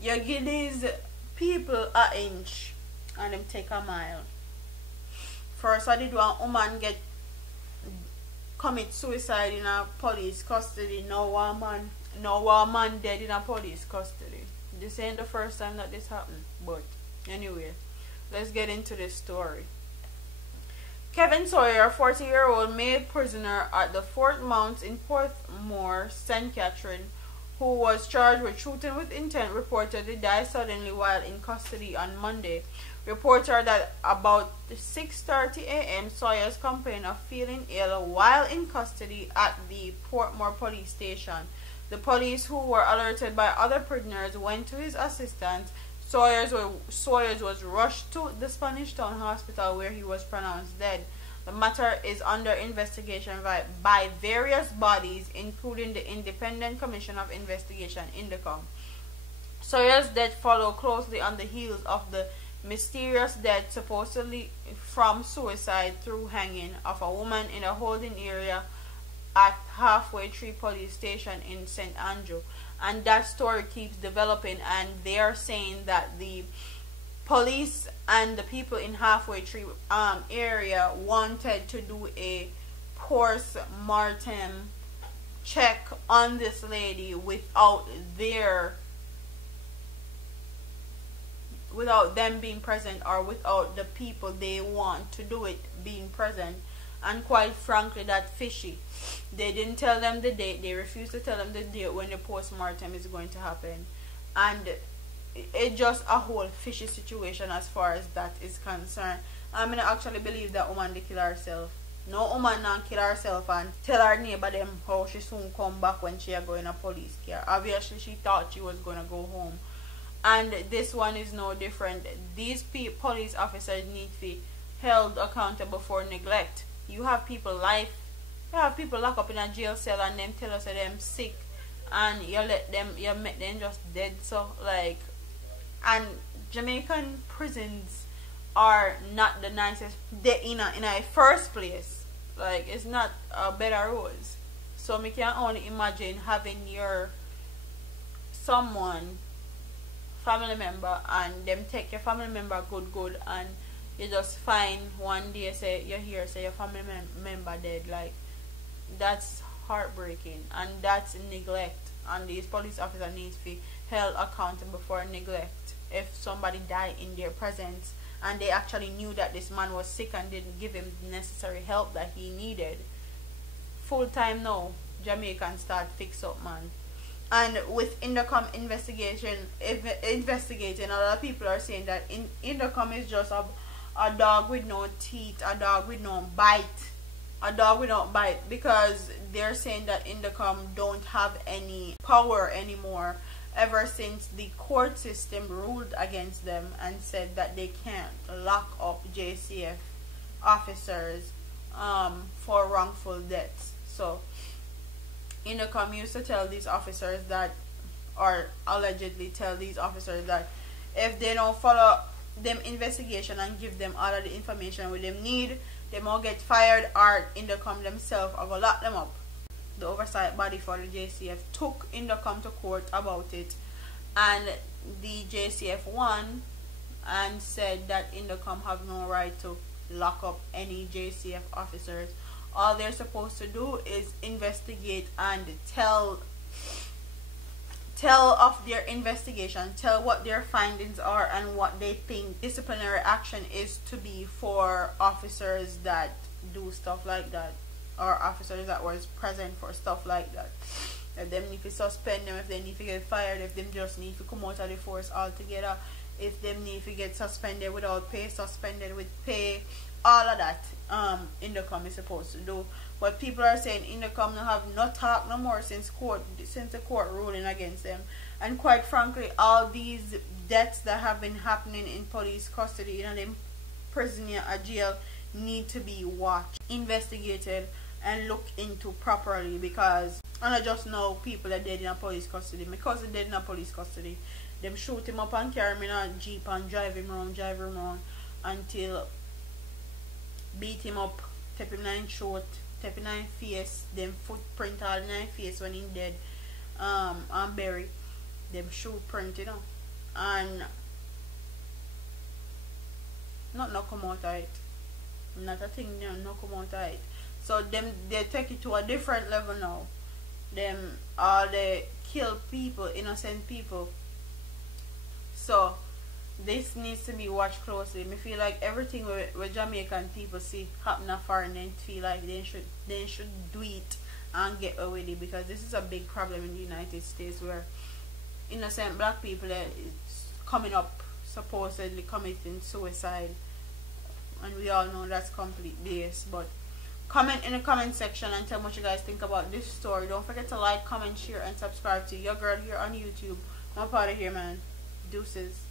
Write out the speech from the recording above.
You give these people an inch and them take a mile. First I did one woman get commit suicide in a police custody. Now one man dead in a police custody. This ain't the first time that this happened. But anyway, let's get into this story. Kevin Sawyer, a 40-year-old made prisoner at the Fort Mounts in Portmore, St. Catherine, who was charged with shooting with intent, reportedly died suddenly while in custody on Monday. Reports are that about 6:30 a.m. Sawyers complained of feeling ill while in custody at the Portmore police station. The police, who were alerted by other prisoners, went to his assistance. Sawyers was rushed to the Spanish Town Hospital where he was pronounced dead. The matter is under investigation by various bodies, including the Independent Commission of Investigation, INDECOM. Sawyer's death followed closely on the heels of the mysterious death, supposedly from suicide through hanging, of a woman in a holding area at Halfway Tree Police Station in St. Andrew. And that story keeps developing, and they are saying that the police and the people in Halfway Tree area wanted to do a post-mortem check on this lady without them being present, or without the people they want to do it being present. And quite frankly, that's fishy. They didn't tell them the date. They refused to tell them the date when the post-mortem is going to happen. And it's just a whole fishy situation as far as that is concerned. I mean, I actually believe that woman did kill herself. No woman not kill herself and tell her neighbor them how she soon come back when she go in a police car. Obviously, she thought she was going to go home. And this one is no different. These police officers need to be held accountable for neglect. You have people locked up in a jail cell and them tell us that them sick, and you make them just dead. So like, and Jamaican prisons are not the nicest. They in a first place, like, it's not a better rules. So me can only imagine having your family member, and them take your family member good, and you just find one day say you hear say your family member dead. Like, that's heartbreaking, and that's neglect, and these police officers need to be held accountable for neglect. If somebody died in their presence and they actually knew that this man was sick and didn't give him the necessary help that he needed, full time now Jamaican start fix up, man. And with INDECOM investigating, a lot of people are saying that INDECOM is just a dog with no teeth, a dog with no bite. A dog without bite, because they're saying that INDECOM don't have any power anymore ever since the court system ruled against them and said that they can't lock up JCF officers for wrongful deaths. So INDECOM used to tell these officers that, or allegedly tell these officers that, if they don't follow them investigation and give them all of the information with them need, they might get fired, or INDECOM themselves are going to lock them up. The oversight body for the JCF took INDECOM to court about it, and the JCF won and said that INDECOM have no right to lock up any JCF officers. All they're supposed to do is investigate and tell of their investigation, tell what their findings are and what they think disciplinary action is to be for officers that do stuff like that, or officers that was present for stuff like that. If them need to suspend them, if they need to get fired, if them just need to come out of the force altogether, if them need to get suspended without pay, suspended with pay, all of that INDECOM is supposed to do. But people are saying INDECOM no have no talk no more since the court ruling against them. And quite frankly, all these deaths that have been happening in police custody, them prison or jail, need to be watched, investigated, and looked into properly. Because and I just know people that dead in a police custody. My cousin dead in a police custody. Them shoot him up and carry him in a jeep and drive him around until beat him up, tap him in throat, tap him in face, them footprint all in face when he dead, and bury them shoe print, and not no come out of it. Not a thing, no come out of it. So them they take it to a different level now. Them they kill people, innocent people. So this needs to be watched closely. Me feel like everything where Jamaican people see happen foreign, they feel like they should do it and get away with it, because this is a big problem in the United States where innocent black people are coming up supposedly committing suicide, and we all know that's complete BS. But comment in the comment section and tell me what you guys think about this story. Don't forget to like, comment, share, and subscribe to your girl here on YouTube. I'm out of here, man. Deuces.